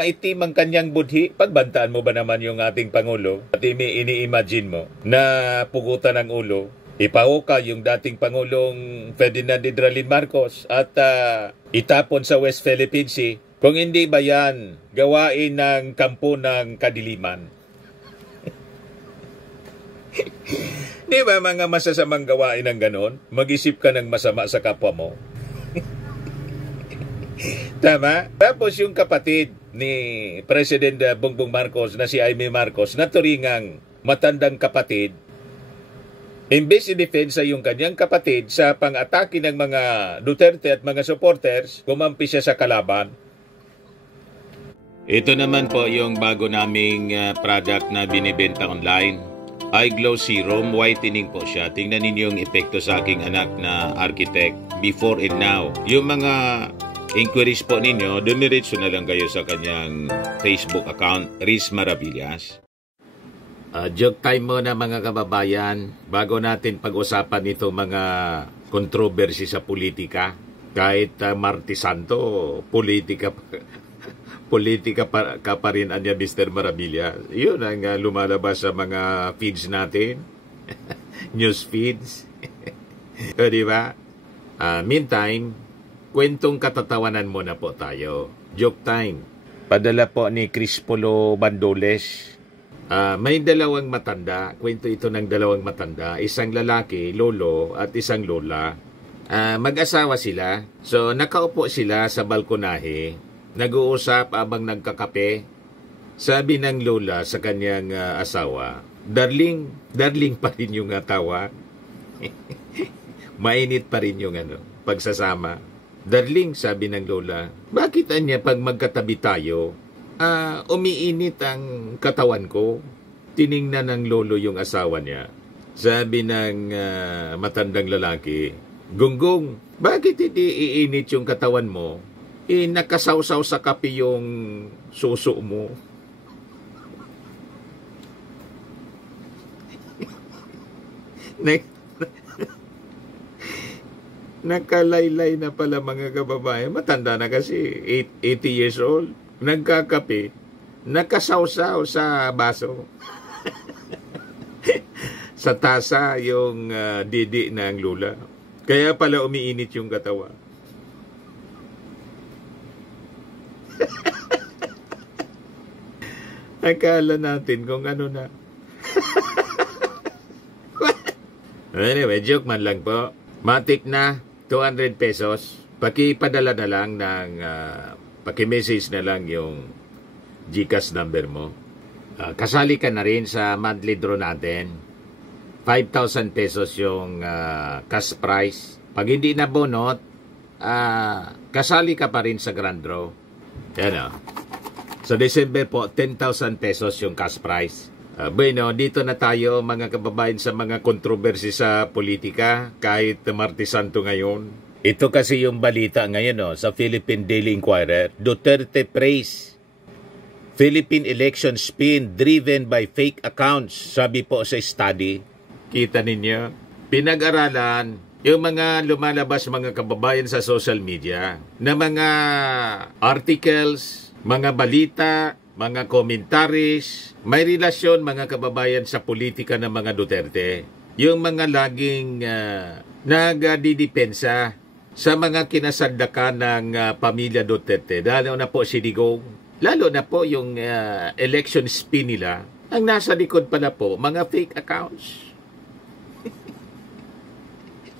Itim ang kanyang budhi. Pagbantaan mo ba naman yung ating Pangulo? At ini-imagine mo na pugutan ng ulo, ipahuka yung dating Pangulong Ferdinand Hidralin Marcos at itapon sa West Philippine Sea. Kung hindi ba yan gawain ng kampo ng kadiliman? Di ba mga masasamang gawain ng ganon? Mag-isip ka ng masama sa kapwa mo. Tama? Tapos yung kapatid ni President Bongbong Marcos na si Jaime Marcos na turingang matandang kapatid, imbes i-defensa yung kanyang kapatid sa pang-atake ng mga Duterte at mga supporters, kumampi siya sa kalaban. Ito naman po yung bago naming product na binibenta online. iGlow Serum, whitening po siya. Tingnan ninyo yung epekto sa aking anak na architect before and now. Yung mga inquiries po ninyo, dumiretso na lang kayo sa kanyang Facebook account, Riz Maravillas. Joke time muna mga kababayan, bago natin pag-usapan ito mga controversy sa politika. Kahit Martes Santo, politika ka pa rin anya Mr. Maravilla. Yun ang lumalabas sa mga feeds natin. News feeds. O diba? Meantime, kwentong katatawanan muna po tayo. Joke time. Padala po ni Crispolo Bandoles. May dalawang matanda. Kwento ito ng dalawang matanda. Isang lalaki, lolo, at isang lola. Mag-asawa sila. So, nakaupo sila sa balkonahe. Nag-uusap abang nagkakape. Sabi ng lola sa kanyang asawa, Darling pa rin yung tawa. Mainit pa rin yung pagsasama. Darling, sabi ng lola, bakit anya pag magkatabi tayo, umiinit ang katawan ko? Tiningnan ng lolo yung asawa niya. Sabi ng matandang lalaki, Gunggong, bakit hindi iinit yung katawan mo? Nakasawsaw sa kape yung suso mo. Nakalaylay na pala mga kababayan. Matanda na kasi, 80 years old. Nagkakape. Nakasawsaw sa baso. Sa tasa yung didi ng lula. Kaya pala umiinit yung katawa. Akala natin kung ano na. Anyway, joke man lang po. Matik na 200 pesos. Pakipadala na lang ng paki-message na lang yung GCash number mo. Kasali ka na rin sa monthly draw natin. 5,000 pesos yung cash price. Pag hindi na bonot, kasali ka pa rin sa grand draw. Yan o. Sa December po, 10,000 pesos yung cash price. Bueno, dito na tayo mga kababayan sa mga kontrobersy sa politika kahit Martes Santo ngayon. Ito kasi yung balita ngayon sa Philippine Daily Inquirer. Duterte praise Philippine election spin driven by fake accounts, sabi po sa study. Kita ninyo, pinag-aralan yung mga lumalabas mga kababayan sa social media na mga articles, mga balita, mga commentaries, may relasyon mga kababayan sa politika ng mga Duterte. Yung mga laging nagdidepensa sa mga kinasandakan ng pamilya Duterte. Lalo na po si Digong, lalo na po yung election spin nila. Ang nasa likod pala po, mga fake accounts.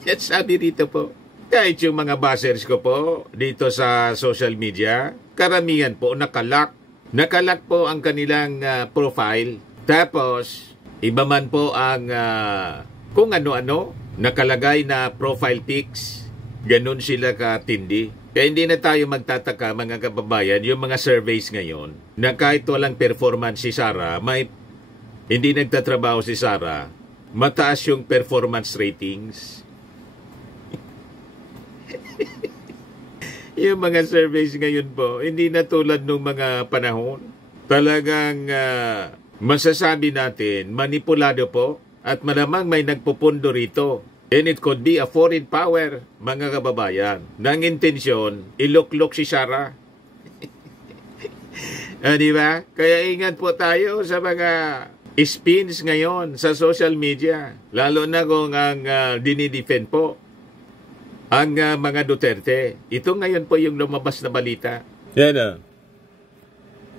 At sabi dito po, kahit yung mga buzzers ko po dito sa social media, karamihan po nakalock. Nakalock po ang kanilang profile. Tapos, iba man po ang kung ano-ano, nakalagay na profile pics. Ganun sila katindi. Kaya hindi na tayo magtataka mga kababayan, yung mga surveys ngayon, na kahit walang performance si Sara, hindi nagtatrabaho si Sara, mataas yung performance ratings. Yung mga surveys ngayon po, hindi na tulad nung mga panahon. Talagang masasabi natin, manipulado po at malamang may nagpupundo rito. And it could be a foreign power, mga kababayan. Nang intensyon, iluklok si Sara. Di ba? Kaya ingat po tayo sa mga spins ngayon sa social media. Lalo na kung ang dinidefend po ang mga Duterte. Ito ngayon po yung lumabas na balita. Yan.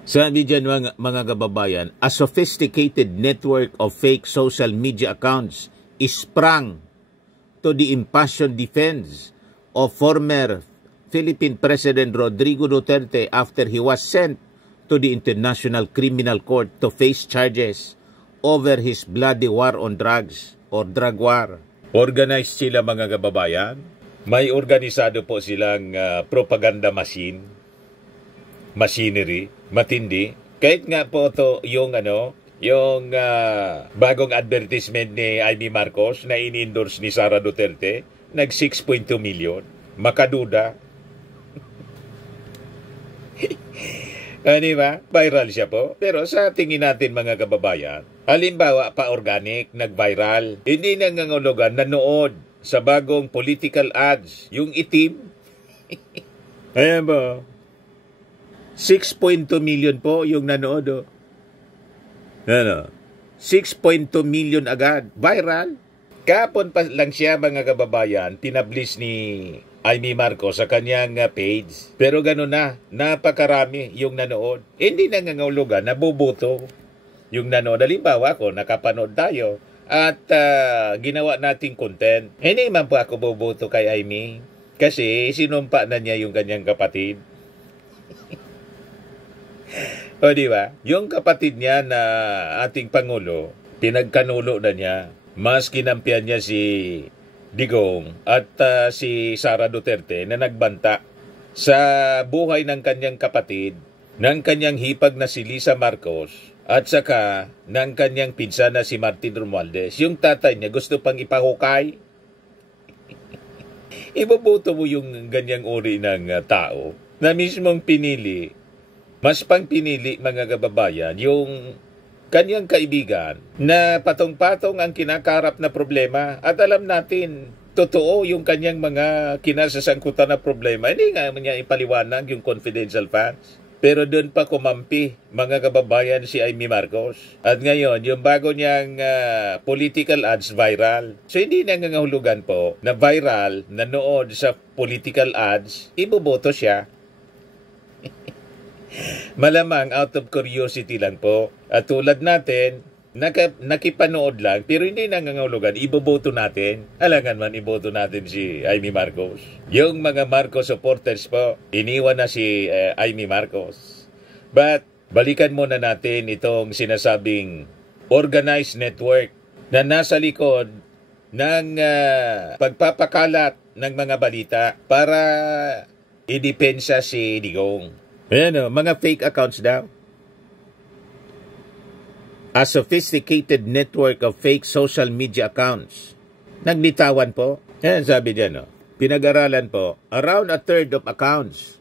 Sabi dyan mga kababayan, a sophisticated network of fake social media accounts sprang to the impassioned defense of former Philippine President Rodrigo Duterte after he was sent to the International Criminal Court to face charges over his bloody war on drugs or drug war. Organized sila mga kababayan. May organisado po silang propaganda machinery, matindi. Kahit nga po to yung bagong advertisement ni Amy Marcos na in-endorse ni Sara Duterte, nag 6.2 million. Makaduda. Diba? Viral siya po. Pero sa tingin natin mga kababayan, halimbawa pa-organic, nag-viral. Hindi nangangulugan, nanood sa bagong political ads. Yung itim. Ayan ba? 6.2 million po yung nanood. 6.2 million agad. Viral. Kapon pa lang siya mga kababayan, pinablis ni Amy Marcos sa kanyang page. Pero gano'n na, napakarami yung nanood. Hindi nangangahulugan, nabubuto yung nanood. Halimbawa ako, nakapanood tayo at ginawa nating content. Hindi man po ako bubuto kay Amy kasi sinumpa na niya yung kanyang kapatid. O diba? Yung kapatid niya na ating Pangulo, pinagkanulo na niya. Mas kinampihan niya si Digong at si Sara Duterte na nagbanta sa buhay ng kanyang kapatid, ng kanyang hipag na si Lisa Marcos at saka ng kanyang pinsan na si Martin Romualdez. Yung tatay niya gusto pang ipahukay. Ibubuto mo yung ganyang uri ng tao na mismong pinili. Mas pang pinili mga kababayan yung kanyang kaibigan na patong-patong ang kinakarap na problema at alam natin totoo yung kanyang mga kinasasangkutan na problema. Hindi nga niya ipaliwanag yung confidential funds. Pero doon pa kumampi mga kababayan si Amy Marcos. At ngayon, yung bago niyang political ads viral. So hindi nangangahulugan po na viral, nanood sa political ads, iboboto siya. Malamang out of curiosity lang po. At tulad natin, nakipanood lang, pero hindi nangangahulugan, iboboto natin. Alangan man iboto natin si Amy Marcos. Yung mga Marcos supporters po, iniwan na si Amy Marcos. But, balikan muna natin itong sinasabing organized network na nasa likod ng pagpapakalat ng mga balita para idepensa si Digong. Ayan mga fake accounts daw. A sophisticated network of fake social media accounts. Nagbitawan po. Ayan sabi dyan, pinag-aralan po, around a third of accounts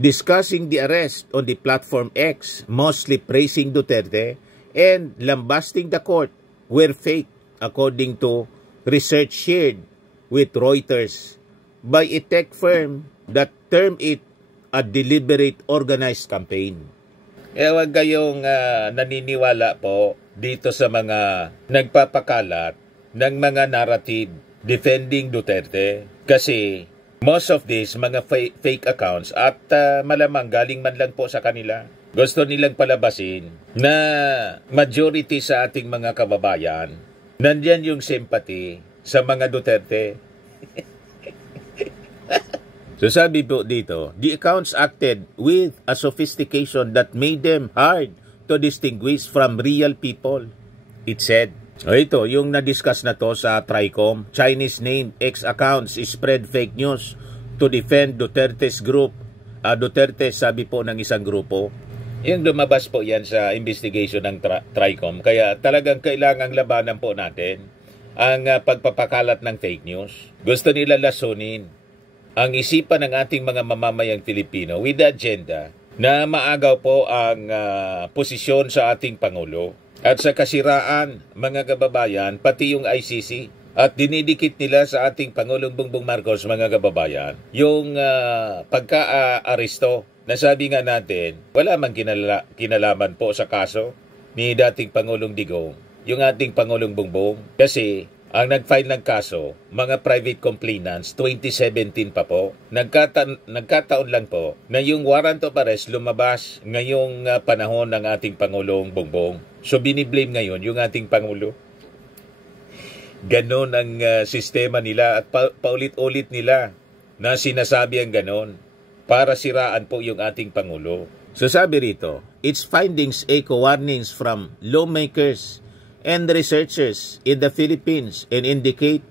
discussing the arrest on the platform X, mostly praising Duterte and lambasting the court, were fake, according to research shared with Reuters by a tech firm that termed it a deliberate organized campaign. Huwag kayong naniniwala po dito sa mga nagpapakalat ng mga narrative defending Duterte. Kasi most of these mga fake accounts at malamang galing man lang po sa kanila. Gusto nilang palabasin na majority sa ating mga kababayan, nandyan yung sympathy sa mga Duterte. So sabi po dito, the accounts acted with a sophistication that made them hard to distinguish from real people, it said. Ito, yung na-discuss na to sa TRICOM, Chinese named X accounts spread fake news to defend Duterte's group. Duterte sabi po ng isang grupo. Yung lumabas po yan sa investigation ng TRICOM. Kaya talagang kailangang labanan po natin ang pagpapakalat ng fake news. Gusto nila lasunin ang isipan ng ating mga mamamayang Pilipino with the agenda na maagaw po ang posisyon sa ating Pangulo at sa kasiraan mga kababayan pati yung ICC at dinidikit nila sa ating Pangulong Bongbong Marcos mga kababayan yung pagka-aresto nasabi nga natin, wala man kinalaman po sa kaso ni dating Pangulong Digong, yung ating Pangulong Bongbong. Kasi ang nag-file ng kaso, mga private complainants, 2017 pa po. Nagkataon lang po na yung warrant of arrest lumabas ngayong panahon ng ating Pangulong Bongbong. So biniblame ngayon yung ating Pangulo. Ganon ang sistema nila at paulit-ulit nila na sinasabi ang ganon para siraan po yung ating Pangulo. So sabi rito, its findings echo warnings from lawmakers and researchers in the Philippines and indicate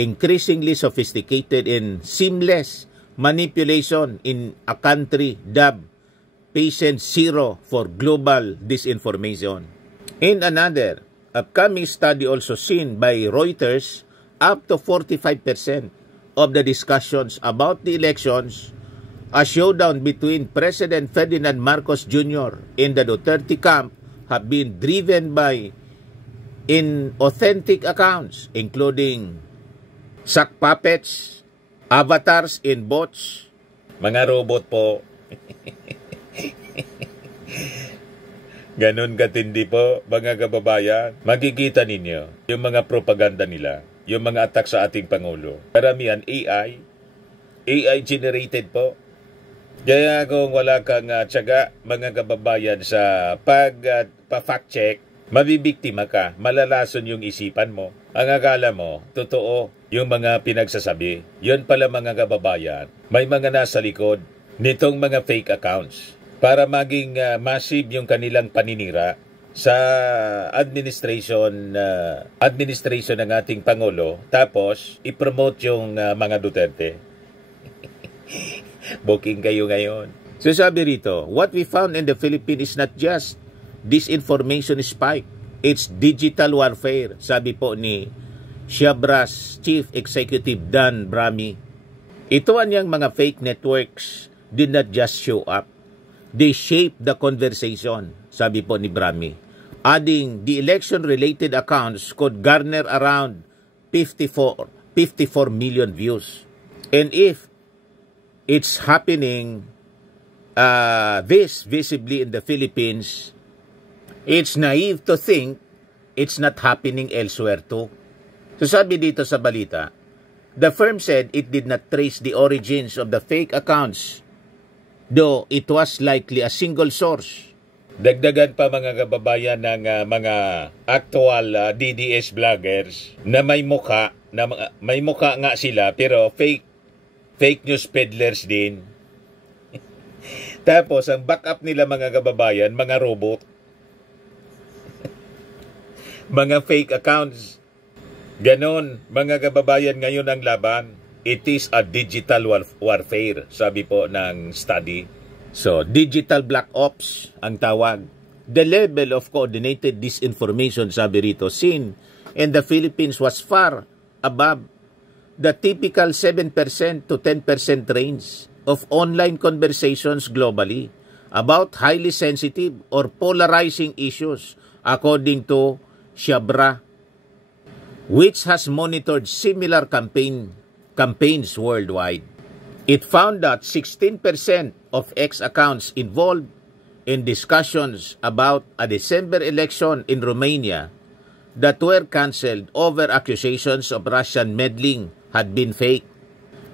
increasingly sophisticated and seamless manipulation in a country dubbed patient zero for global disinformation. In another upcoming study also seen by Reuters, up to 45% of the discussions about the elections, a showdown between President Ferdinand Marcos Jr. and the Duterte camp have been driven by inauthentic accounts, including sock puppets, avatars, and bots. Mga robot po. Ganon katindi po, mga kababayan. Makikita ninyo yung mga propaganda nila, yung mga attack sa ating Pangulo. Karamihan AI generated po. Kaya kung wala kang tiyaga, mga kababayan, sa pa-fact check, mabibiktima ka, malalason yung isipan mo. Ang akala mo, totoo yung mga pinagsasabi. Yun pala mga kababayan, may mga nasa likod nitong mga fake accounts para maging massive yung kanilang paninira sa administration ng ating Pangulo, tapos i-promote yung mga Duterte. Booking kayo ngayon. So sabi rito, what we found in the Philippines is not just disinformation spike, it's digital warfare, sabi po ni Siabra's Chief Executive Dan Brami. Ito ang mga fake networks did not just show up, they shape the conversation, sabi po ni Brami. Adding, the election-related accounts could garner around 54 million views. And if it's happening this visibly in the Philippines, it's naive to think it's not happening elsewhere too. So sabi dito sa balita, the firm said it did not trace the origins of the fake accounts, though it was likely a single source. Dagdagan pa mga kababayan ng mga actual DDS vloggers na may mukha nga sila pero fake news peddlers din. Tapos ang backup nila mga kababayan, mga robot. Mga fake accounts. Ganon, mga kababayan, ngayon ang laban. It is a digital warfare, sabi po ng study. So, digital black ops ang tawag. The level of coordinated disinformation, sabi rito, seen in the Philippines was far above the typical 7% to 10% range of online conversations globally about highly sensitive or polarizing issues, according to Siabra, which has monitored similar campaigns worldwide. It found that 16% of X accounts involved in discussions about a December election in Romania that were cancelled over accusations of Russian meddling had been fake.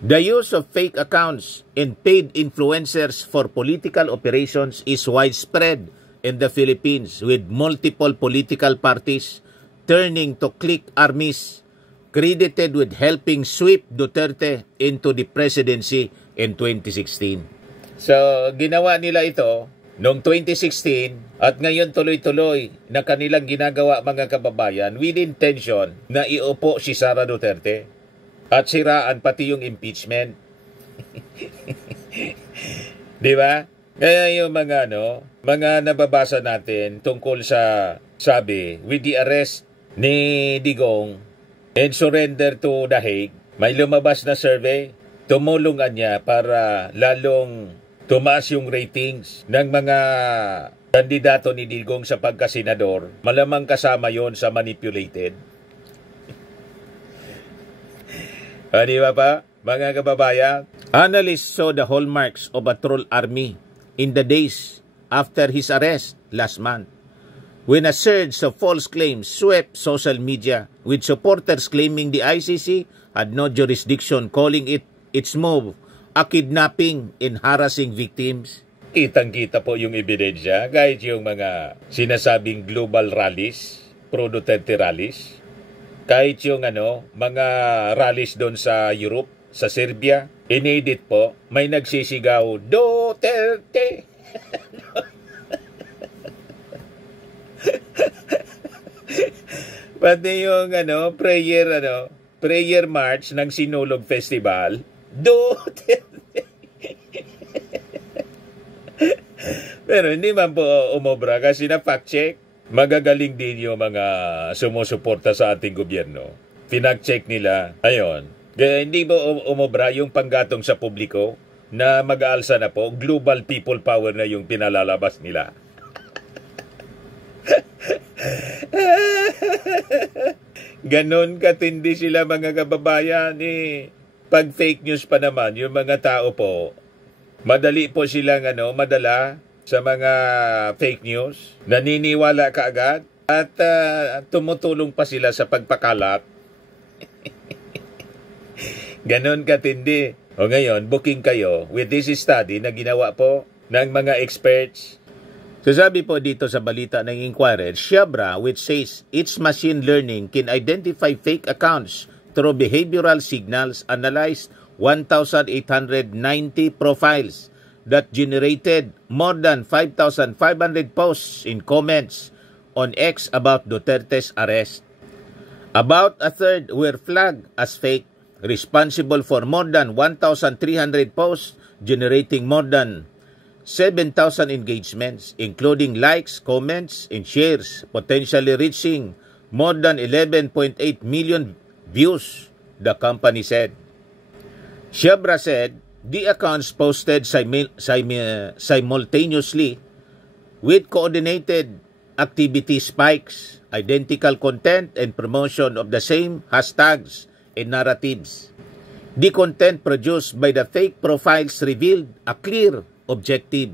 The use of fake accounts and paid influencers for political operations is widespread in the Philippines, with multiple political parties turning to click armies credited with helping sweep Duterte into the presidency in 2016. So, ginawa nila ito noong 2016 at ngayon tuloy-tuloy na kanilang ginagawa mga kababayan with intention na iupo si Sara Duterte at siraan pati yung impeachment. Di ba? Kaya yung mga nababasa natin tungkol sa sabi with the arrest ni Digong and surrender to The Hague, may lumabas na survey, tumulungan niya para lalong tumaas yung ratings ng mga kandidato ni Digong sa pagkasenador. Malamang kasama yon sa manipulated. Di ba pa, mga kababayan? Analysts saw the hallmarks of a troll army in the days after his arrest last month, when a surge of false claims swept social media, with supporters claiming the ICC had no jurisdiction, calling its move a kidnapping and harassing victims. Kitang-kita po yung ebidensya, kahit yung mga sinasabing global rallies, pro-Duterte rallies, kahit yung mga rallies doon sa Europe, sa Serbia, inedit po, may nagsisigaw, Duterte! Pati yung prayer march ng Sinulog Festival, Duterte! Pero hindi man po umobra kasi na fact check. Magagaling din yung mga sumusuporta sa ating gobyerno. Pinag check nila. Ayon. Kaya hindi po umobra yung panggatong sa publiko na mag-aalsa na po. Global people power na yung pinalalabas nila. Ganon katindi sila mga kababayan eh. Pag fake news pa naman, yung mga tao po, madali po silang madala sa mga fake news, naniniwala kaagad at tumutulong pa sila sa pagpakalat. Ganon katindi. O ngayon, booking kayo with this study na ginawa po ng mga experts. So sabi po dito sa balita ng Inquirer, Shabra, which says its machine learning can identify fake accounts through behavioral signals, analyzed 1,890 profiles that generated more than 5,500 posts in comments on X about Duterte's arrest. About a third were flagged as fake, responsible for more than 1,300 posts, generating more than 7,000 engagements, including likes, comments, and shares, potentially reaching more than 11.8 million views, the company said. Shabra said the accounts posted simultaneously with coordinated activity spikes, identical content, and promotion of the same hashtags and narratives. The content produced by the fake profiles revealed a clear objective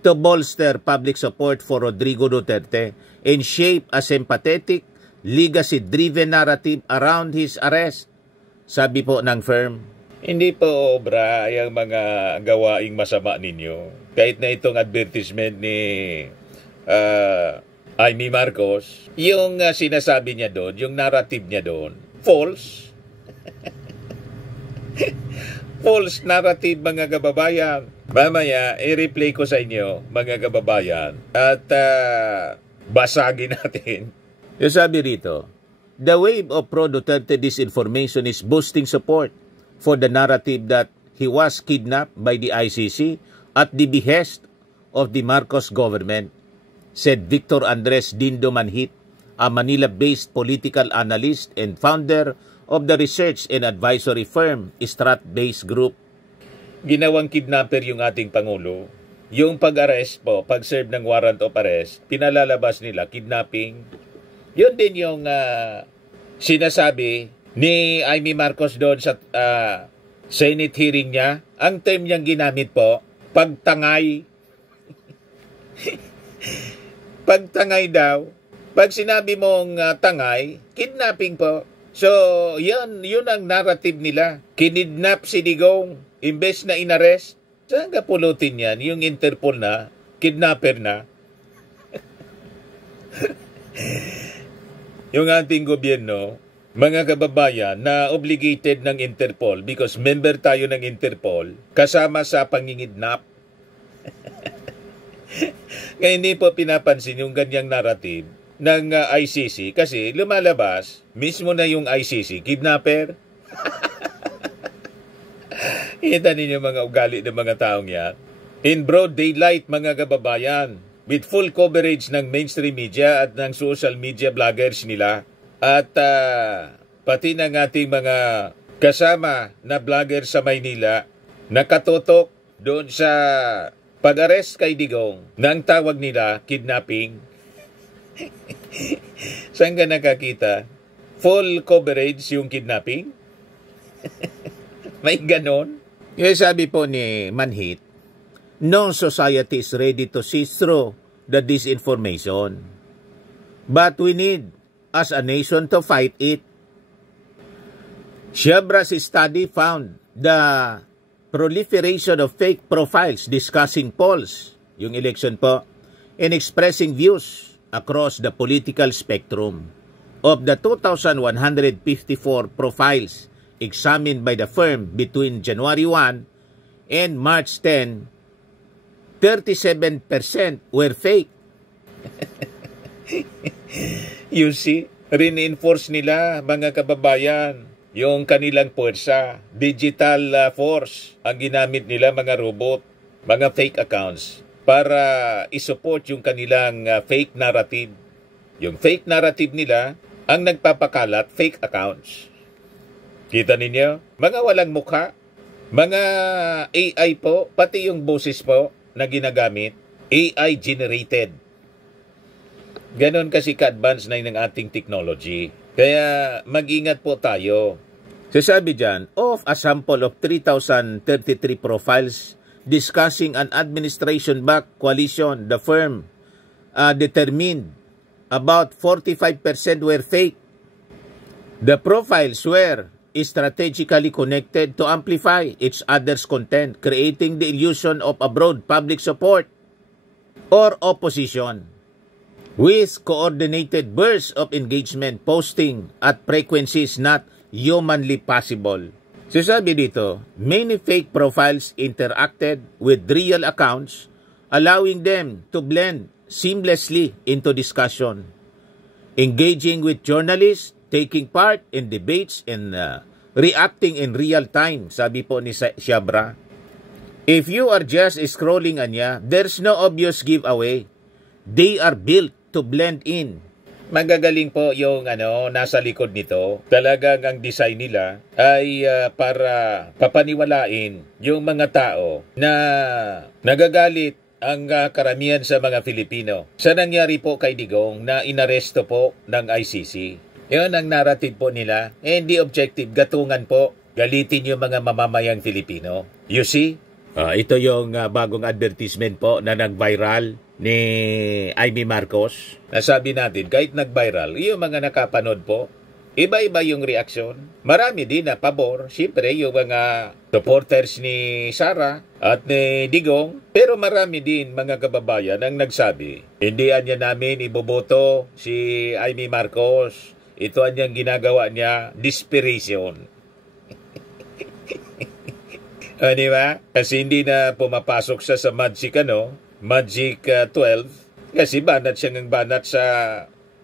to bolster public support for Rodrigo Duterte and shape a sympathetic, legacy-driven narrative around his arrest, sabi po ng firm. Hindi po obra yung mga gawaing masama ninyo. Kahit na itong advertisement ni Amy Marcos, yung sinasabi niya doon, yung narrative niya doon, false. False narrative mga kababayan. Mamaya, i-replay ko sa inyo mga kababayan at basagin natin. Yung sabi rito, the wave of pro-Duterte disinformation is boosting support for the narrative that he was kidnapped by the ICC at the behest of the Marcos government, said Victor Andres Dindo Manhit, a Manila-based political analyst and founder of the research and advisory firm Strat-Based Group. Ginawang kidnapper yung ating Pangulo. Yung pag-arrest po, pag-serve ng warrant of arrest, pinalalabas nila, kidnapping. Yun din yung sinasabi ni Amy Marcos doon sa Senate hearing niya. Ang term niyang ginamit po, pagtangay. Pagtangay daw. Pag sinabi mong tangay, kidnapping po. So, yun ang narrative nila. Kinidnap si Digong, imbes na inarrest. Saan ka pulutin yan? Yung Interpol na, kidnapper na. Yung ating gobyerno, mga kababayan, na obligated ng Interpol because member tayo ng Interpol, kasama sa pangingidnap. Kaya hindi po pinapansin yung ganyang narrative ng ICC kasi lumalabas mismo na yung ICC, kidnapper. Kita ninyo mga ugali ng mga taong yan. In broad daylight mga kababayan, with full coverage ng mainstream media at ng social media bloggers nila at pati ng ating mga kasama na vlogger sa Maynila nakatutok doon sa pag-arrest kay Digong na ang tawag nila kidnapping. Saan ka nakakita? Full coverage yung kidnapping? May ganon? Yung sabi po ni Manhit, no society is ready to see through the disinformation. But we need, as a nation, to fight it. Sciabra's study found the proliferation of fake profiles discussing polls, yung election po, and expressing views across the political spectrum. Of the 2,154 profiles examined by the firm between January 1 and March 10, 37% were fake. You see, reinforce nila, mga kababayan, yung kanilang puwersa, digital force, ang ginamit nila, mga robot, mga fake accounts, para isupport yung kanilang fake narrative. Yung fake narrative nila, ang nagpapakalat, fake accounts. Kita ninyo? Mga walang mukha, mga AI po, pati yung boses po na ginagamit, AI generated. Ganon kasi ka-advance na yung ating technology. Kaya mag-ingat po tayo. Sasabi dyan, of a sample of 3,033 profiles discussing an administration-backed coalition, the firm determined about 45% were fake. The profiles were strategically connected to amplify each other's content, creating the illusion of a broad public support or opposition, with coordinated bursts of engagement posting at frequencies not humanly possible. So sabi dito, many fake profiles interacted with real accounts, allowing them to blend seamlessly into discussion, engaging with journalists, taking part in debates, and reacting in real time, sabi po ni Sciabra. If you are just scrolling anya, there's no obvious giveaway. They are built to blend in. Magagaling po yung nasa likod nito. Talagang ang design nila ay para papaniwalain yung mga tao na nagagalit ang karamihan sa mga Filipino. Sa nangyari po kay Digong na inaresto po ng ICC. Yun ang narrative po nila. Hindi objective, gatungan po. Galitin yung mga mamamayang Filipino. You see? Ito yung bagong advertisement po na nag-viral ni Amy Marcos. Nasabi natin, kahit nag-viral, yung mga nakapanood po, iba-iba yung reaksyon. Marami din na pabor. Siyempre, yung mga supporters ni Sara at ni Digong. Pero marami din mga kababayan ang nagsabi, hindi anya namin iboboto si Amy Marcos. Ito anyang ginagawa niya, desperation. Di ba? Kasi hindi na pumapasok siya sa Magic, Magic 12. Kasi banat siya ng banat sa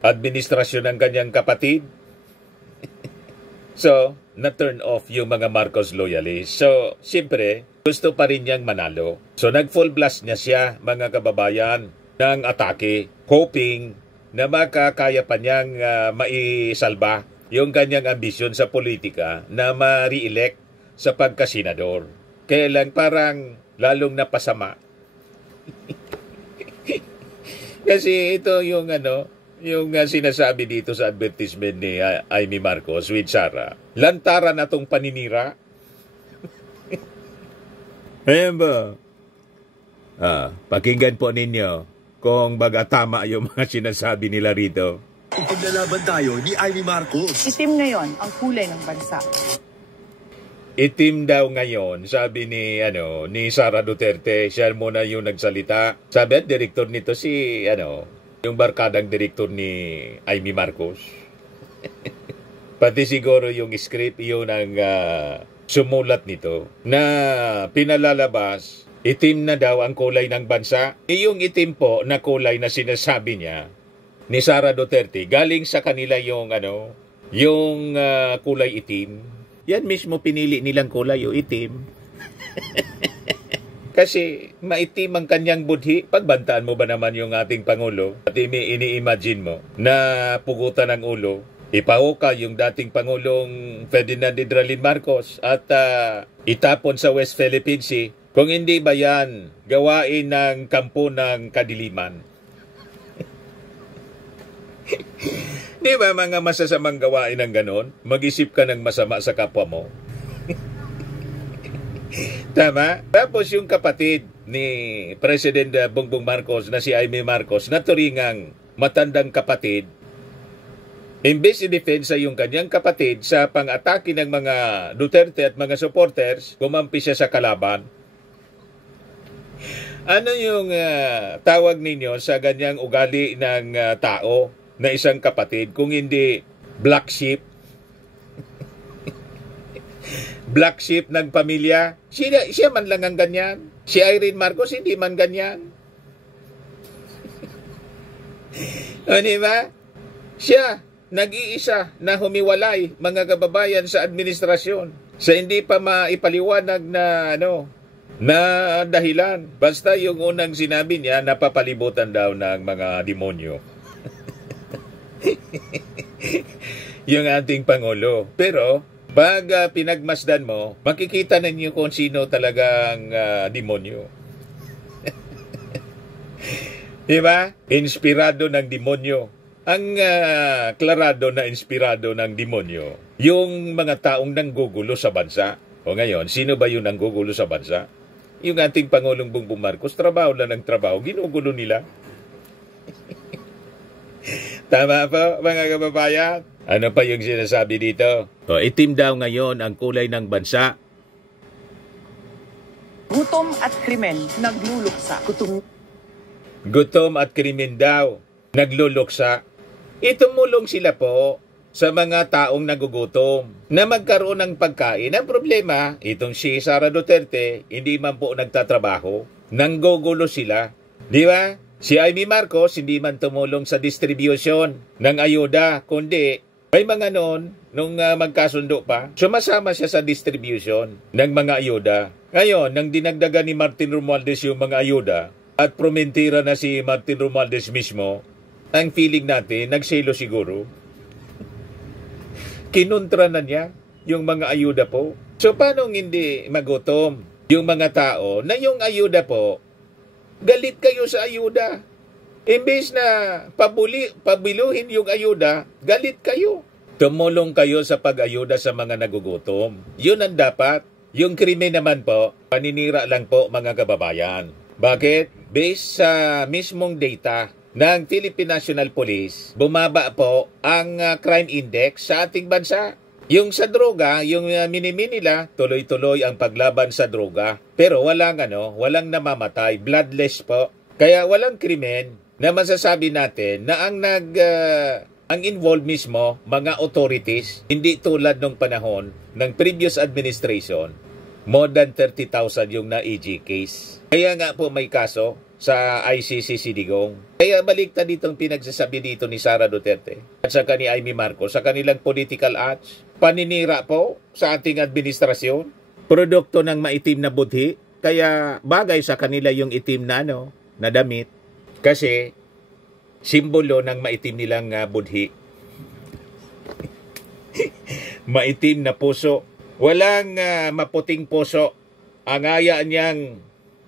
administrasyon ng kanyang kapatid. So, na-turn off yung mga Marcos loyalists. So, siyempre, gusto pa rin niyang manalo. So, nag-full blast niya siya, mga kababayan, ng atake, hoping na makakaya pa niyang maisalba yung kanyang ambisyon sa politika na ma-re-elect sa pagkasenador. Kaya lang parang lalong napasama. Kasi ito yung yung sinasabi dito sa advertisement ni Amy Marcos with Sara. Lantaran na tong paninira. Ayan ba? Pakinggan po ninyo kung baga tama yung mga sinasabi nila rito. Paglalaban tayo ni Amy Marcos. Itim ngayon ang kulay ng bansa. Itim daw ngayon, sabi ni Sara Duterte. Siya muna yung nagsalita. Sabi at direktor nito si yung barkadang direktor ni Amy Marcos. Pati siguro yung script yun ang sumulat nito na pinalalabas, itim na daw ang kulay ng bansa. Yung itim po na kulay na sinasabi niya ni Sara Duterte, galing sa kanila yung yung kulay itim. Yan mismo pinili nilang kulay, yung itim. Kasi maitim ang kanyang budhi. Pagbantaan mo ba naman yung ating Pangulo? At ini-imagine mo na pugutan ng ulo, ipahuka yung dating Pangulong Ferdinand Hidralin Marcos at itapon sa West Philippine Sea. Kung hindi ba yan gawain ng kampo ng kadiliman? Di ba mga masasamang gawain ng ganon? Mag-isip ka ng masama sa kapwa mo. Tama? Tapos yung kapatid ni President Bongbong Marcos na si Amy Marcos na turingang matandang kapatid, imbes i-defensa yung kanyang kapatid sa pang-atake ng mga Duterte at mga supporters, kumampi siya sa kalaban. Ano yung tawag ninyo sa ganyang ugali ng tao na isang kapatid kung hindi black sheep? Black sheep ng pamilya? Siya man lang ang ganyan. Si Irene Marcos hindi man ganyan. O, diba? Siya, nag-iisa na humiwalay, mga kababayan, sa administrasyon. Sa hindi pa maipaliwanag na na dahilan. Basta yung unang sinabi niya, napapalibutan daw ng mga demonyo. Yung ating Pangulo. Pero, pag pinagmasdan mo, makikita ninyo kung sino talagang demonyo. Diba? Inspirado ng demonyo. Ang klarado na inspirado ng demonyo, yung mga taong nanggugulo sa bansa. O ngayon, sino ba yung nanggugulo sa bansa? Yung ating Pangulong Bongbong Marcos, trabaho lang ng trabaho, ginugulo nila. Tama po, mga kababayan? Ano pa yung sinasabi dito? Itim daw ngayon ang kulay ng bansa. Gutom at krimen nagluluksa. Gutom at krimen daw nagluluksa. Itumulong sila po sa mga taong nagugutom na magkaroon ng pagkain. Ang problema, itong si Sara Duterte, hindi man po nagtatrabaho. Nanggugulo sila. Di ba? Si Amy Marcos hindi man tumulong sa distribution ng ayuda, kundi may mga noon, nung magkasundo pa, sumasama siya sa distribution ng mga ayuda. Ngayon, nang dinagdagan ni Martin Romualdez yung mga ayuda at promentira na si Martin Romualdez mismo, ang feeling natin, nagselo siguro. Kinontra na niya yung mga ayuda po. So, paano hindi magutom yung mga tao na yung ayuda po, galit kayo sa ayuda. Imbes na pabiluhin yung ayuda, galit kayo. Tumulong kayo sa pag-ayuda sa mga nagugutom. Yun ang dapat. Yung krimen naman po, paninira lang po, mga kababayan. Bakit? Based sa mismong data ng Philippine National Police, bumaba po ang crime index sa ating bansa. Yung sa droga, yung minimi nila, tuloy-tuloy ang paglaban sa droga. Pero walang namamatay, bloodless po. Kaya walang krimen na masasabi natin na ang involved mismo, mga authorities, hindi tulad nung panahon ng previous administration, more than 30,000 yung na-EG case. Kaya nga po may kaso sa ICC Sidigong. Kaya baliktad ditong pinagsasabi dito ni Sara Duterte at sa ni Amy Marcos sa kanilang political acts. Paninira po sa ating administrasyon. Produkto ng maitim na budhi. Kaya bagay sa kanila yung itim na na damit. Kasi simbolo ng maitim nilang budhi. Maitim na puso. Walang maputing puso. Ang aya niyang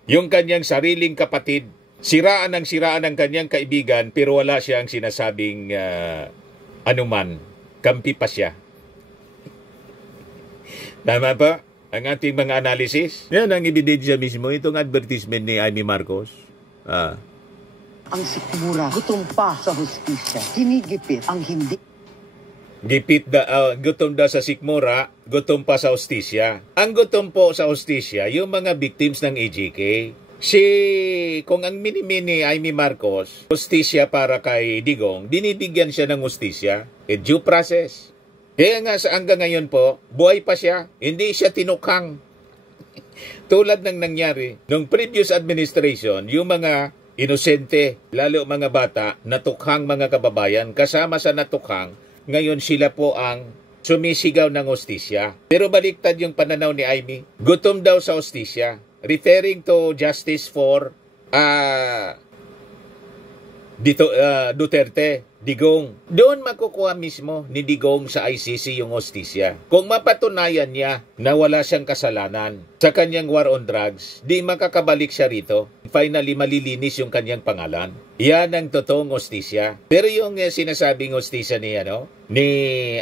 yung kanyang sariling kapatid. Siraan ang kanyang kaibigan pero wala siyang sinasabing anuman. Kampi pa siya. Tama ba ang ating mga analysis? Yan ang ebidensya mismo. Itong advertisement ni Amy Marcos. Ang sikmura, gutom pa sa hustisya. Hinigipit ang hindi. Gutom daw sa sikmura, gutom pa sa hustisya. Ang gutom po sa hustisya, yung mga victims ng EJK. Kung ang mini-mini Amy Marcos, hustisya para kay Digong, binibigyan siya ng hustisya. Due process. Kaya nga hanggang ngayon po, buhay pa siya. Hindi siya tinukhang. Tulad ng nangyari nung previous administration, yung mga inosente, lalo mga bata, natukhang mga kababayan, kasama sa natukhang, ngayon sila po ang sumisigaw ng hustisya. Pero baliktad yung pananaw ni Amy. Gutom daw sa hustisya. Referring to justice for Duterte. Digong. Doon makukuha mismo ni Digong sa ICC yung hostisya. Kung mapatunayan niya na wala siyang kasalanan sa kanyang war on drugs, di makakabalik siya rito. Finally, malilinis yung kanyang pangalan. Yan ang totoong hostisya. Pero yung sinasabing hostisya ni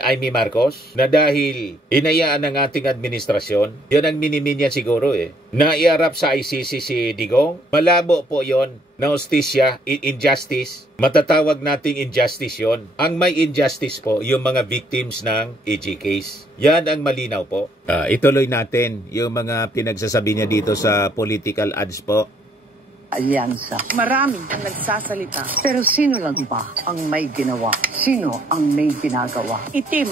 Amy Marcos, na dahil inayaan ng ating administrasyon, yun ang minimin niya siguro na iarap sa ICC si Digong. Malabo po yon na hostisya, injustice. Matatawag nating injustice yon. Ang may injustice po, yung mga victims ng EG case. Yan ang malinaw po. Ituloy natin yung mga pinagsasabi niya dito sa political ads po. Alyansa. Marami ang nagsasalita. Pero sino lang ba ang may ginawa? Sino ang may ginagawa? Itim.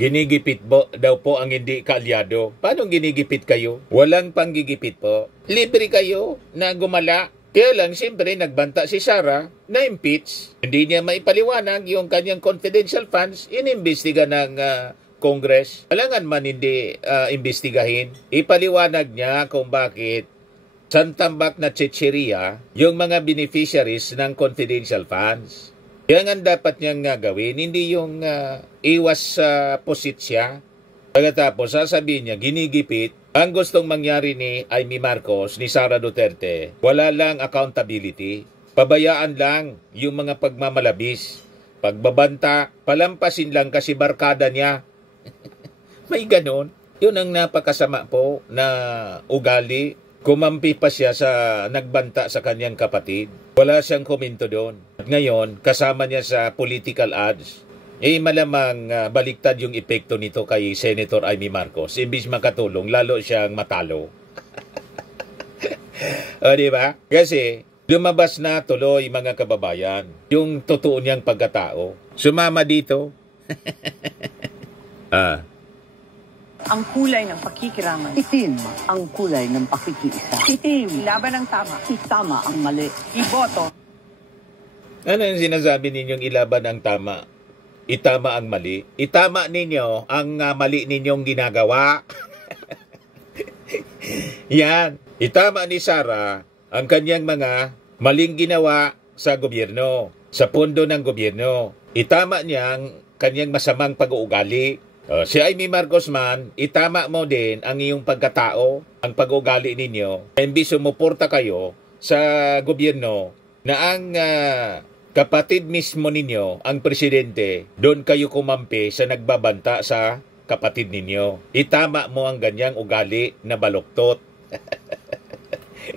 Ginigipit daw po ang hindi kaalyado. Paano ginigipit kayo? Walang panggigipit po. Libre kayo na gumala. Kaya lang, siyempre, nagbanta si Sara na impeach. Hindi niya maipaliwanag yung kanyang confidential funds. Inimbestiga ng Congress. Alangan man hindi imbestigahin. Ipaliwanag niya kung bakit santambak na chicheria yung mga beneficiaries ng confidential funds. Yan ang dapat niyang gawin, hindi yung iwas sa posisya. Pagkatapos, sasabihin niya, ginigipit. Ang gustong mangyari ni Amy Marcos, ni Sara Duterte, wala lang accountability. Pabayaan lang yung mga pagmamalabis. Pagbabanta, palampasin lang kasi barkada niya. May ganon. Yun ang napakasama po na ugali. Kumampi pa siya sa nagbanta sa kanyang kapatid. Wala siyang komento doon. At ngayon, kasama niya sa political ads. Malamang baliktad yung epekto nito kay Senator Amy Marcos. Imbis makatulong, lalo siyang matalo. O, diba? Kasi lumabas na tuloy mga kababayan yung totoo niyang pagkatao. Sumama dito. Ang kulay ng pakikiramay. Itim ang kulay ng pakikiisa. Itim. Laban ng tama. Itama ang mali. Iboto. Ano yung sinasabi ninyong ilaban ang tama? Itama ang mali? Itama ninyo ang mali ninyong ginagawa. Yan. Itama ni Sara ang kanyang mga maling ginawa sa gobyerno, sa pondo ng gobyerno. Itama niya ang kanyang masamang pag-uugali. Si Amy Marcos man, itama mo din ang iyong pagkatao, ang pag-ugali ninyo. Imbis sumuporta kayo sa gobyerno na ang kapatid mismo ninyo, ang presidente, doon kayo kumampi sa nagbabanta sa kapatid ninyo. Itama mo ang ganyang ugali na baluktot.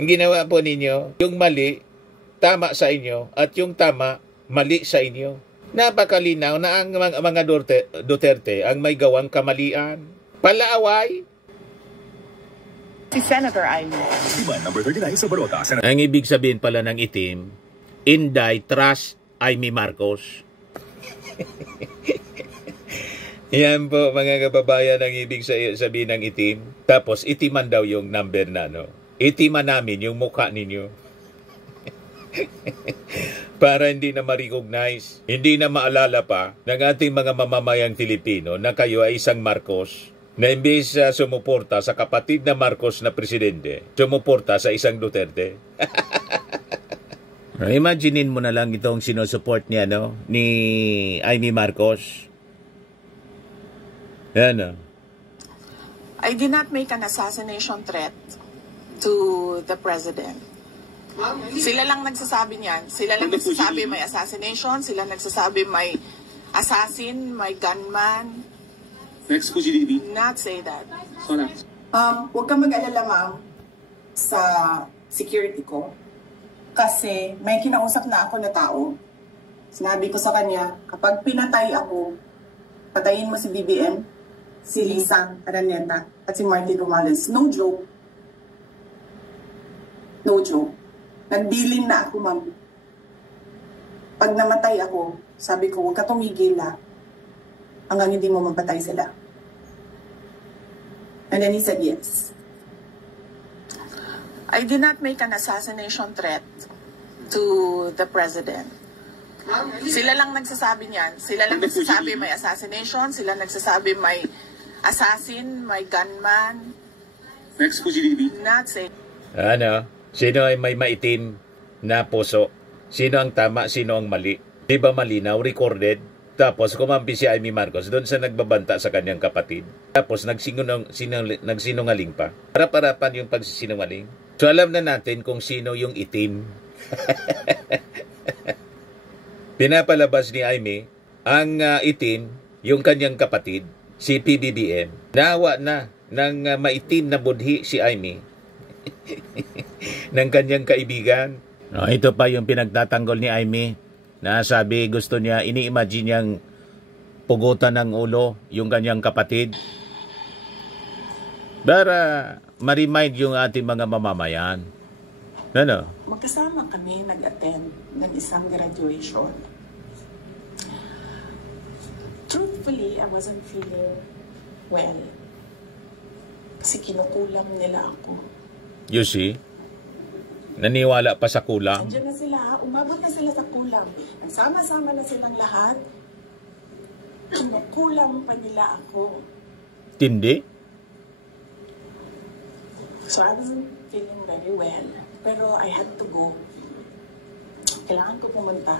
Ang ginawa po ninyo, yung mali, tama sa inyo, at yung tama, mali sa inyo. Napakalinaw na ang mga Duterte ang may gawang kamalian. Palaaway. Si Senator Amy. Diba, number 39 sa Barota. Ang ibig sabihin pala ng itim, Inday trust Amy Marcos. Yan po mga kababayan ang ibig sabihin ng itim. Tapos itiman daw yung number na Itiman namin yung mukha ninyo. Para hindi na ma-recognize, hindi na maalala pa ng ating mga mamamayang Filipino na kayo ay isang Marcos na imbes sumuporta sa kapatid na Marcos na presidente, sumuporta sa isang Duterte. Imaginein mo na lang itong sinusupport niya, ni Amy Marcos. Yan, I did not make an assassination threat to the president. Sila lang nagsasabi niyan. Sila lang nagsasabi may assassination. Sila nagsasabi may assassin, may gunman. Next po, GDB. Not say that. Sorry. Huwag kang mag-alala, ma'am, sa security ko. Kasi may kinausap na ako na tao. Sinabi ko sa kanya, kapag pinatay ako, patayin mo si BBM, si Lisa Araneta, at si Martin Romales. No joke. No joke. Nagbilin na ako, ma'am. Pag namatay ako, sabi ko, huwag ka tumigil hanggang hindi mo mapatay sila. And then he said yes. I did not make an assassination threat to the president. Sila lang nagsasabi niyan. Sila lang nagsasabi may assassination. Sila nagsasabi may assassin, may gunman. Next po, GDB. Not say. Sino ay may maitim na puso? Sino ang tama, sino ang mali? Di ba malinaw? Recorded. Tapos kumampi si Amy Marcos doon sa nagbabanta sa kanyang kapatid. Tapos nagsinungaling pa. Harap-harapan yung pagsisinungaling. So alam na natin kung sino yung itim. Pinapalabas ni Amy ang itim, yung kanyang kapatid, si PBBM. Nawa na ng maitim na budhi si Amy ng kanyang kaibigan. No, ito pa yung pinagtatanggol ni Amy na sabi gusto niya, ini-imagine niyang pugutan ng ulo yung kanyang kapatid para ma-remind yung ating mga mamamayan. Ano? Magkasama kami nag-attend ng isang graduation. Truthfully, I wasn't feeling well. Kasi kinukulam nila ako. You see? Naniwala pa sa kulang? Nandiyan na sila, umabot na sila sa kulam. Nagsama-sama na silang lahat. Kinukulam pa nila ako. Tindi? So I wasn't feeling very well. Pero I had to go. Kailangan ko pumunta.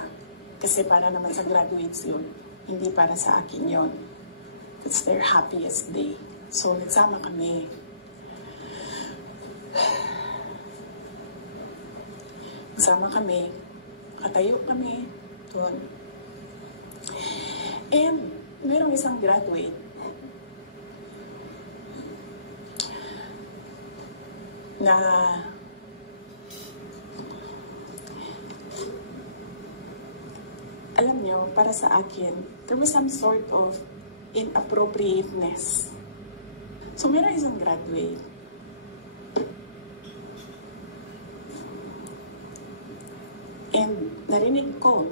Kasi para naman sa graduates yun. Hindi para sa akin yun. It's their happiest day. So nagsama kami. Nagsama kami. Katayo kami. Doon. And merong isang graduate. Na alam niyo, para sa akin, there was some sort of inappropriateness. So, meron isang graduate. And narinig ko,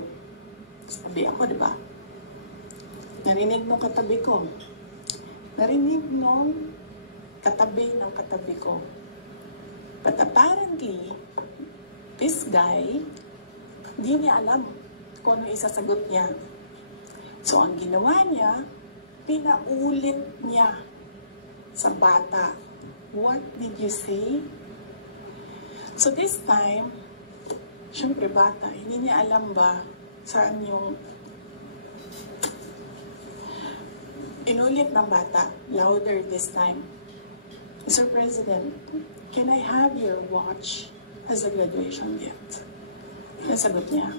sabi ako, di ba? Narinig nung katabi ko. Narinig nung katabi ng katabi ko. But apparently, this guy, hindi niya alam kung ano isasagot niya. So, ang ginawa niya, pinaulit niya sa bata. What did you say? So, this time, syempre bata, hindi niya alam ba saan yung inulit ng bata, louder this time. Mr. President, can I have your watch as a graduation gift? Nasagot niya.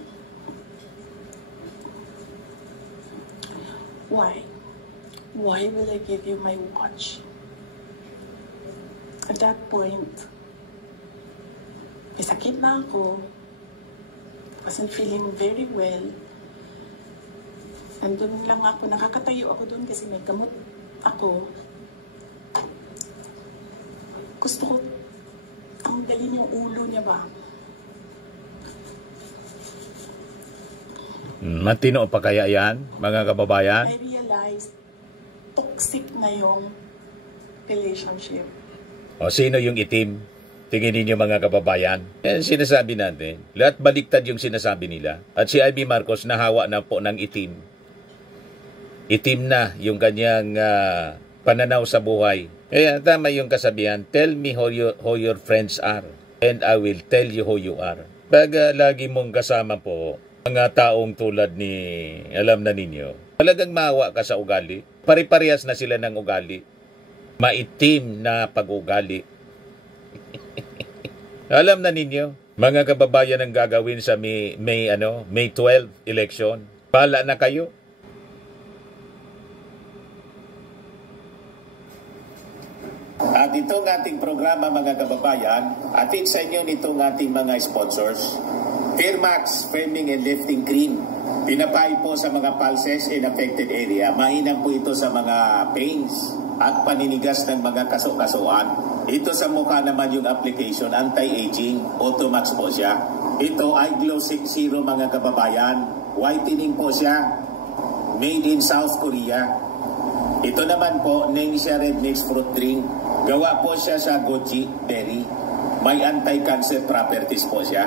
Why? Why will I give you my watch? At that point, may sakit na ako. Wasn't feeling very well. Nandun lang ako, nakakatayo ako dun kasi may gamot ako. Gusto ko tanggalin yung ulo niya ba? Matino pa kaya yan, mga kababayan? I realized toxic na yung relationship. O sino yung itim? Tingin ninyo mga kababayan. Yan sinasabi natin. Lahat baliktad yung sinasabi nila. At si Amy Marcos nahawa na po ng itim. Itim na yung kanyang pananaw sa buhay. Kaya tama yung kasabihan, tell me who your friends are and I will tell you who you are. Pag lagi mong kasama po mga taong tulad ni, alam na ninyo, talagang maawa ka sa ugali. Pare-parehas na sila ng ugali. Maitim na pag-ugali. Alam na ninyo, mga kababayan ang gagawin sa May 12 election. Bahala na kayo. At itong ating programa mga kababayan, atin sa inyo nitong ating mga sponsors. Fairmax Firming and Lifting Cream. Pinapay po sa mga pulses in affected area. Mainam po ito sa mga pains at paninigas ng mga kaso-kasuan. Ito sa mukha naman yung application, anti-aging, Automax po siya. Ito ay Glow 60 mga kababayan. Whitening po siya. Made in South Korea. Ito naman po, Nengxia Red Mix Fruit Drink. Gawa po siya sa goji berry. May anti-cancer properties po siya.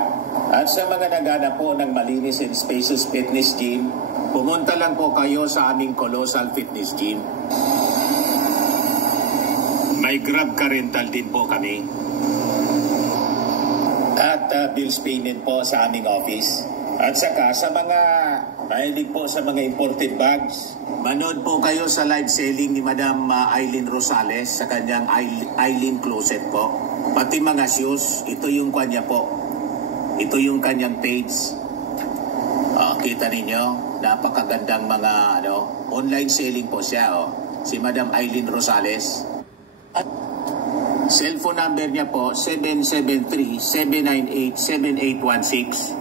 At sa mga naghanap po ng malinis and spacious fitness gym, pumunta lang po kayo sa aming Colossal Fitness Gym. May Grab car rental din po kami. At bills payment po sa aming office. At saka sa mga Mahilig po sa mga imported bags. Manood po kayo sa live selling ni Madam Aileen Rosales sa kanyang Aileen Closet po. Pati mga shoes, ito yung kanya po. Ito yung kanyang page. Kita ninyo, napakagandang mga online selling po siya. Si Madam Aileen Rosales. At cellphone number niya po, 773-798-7816.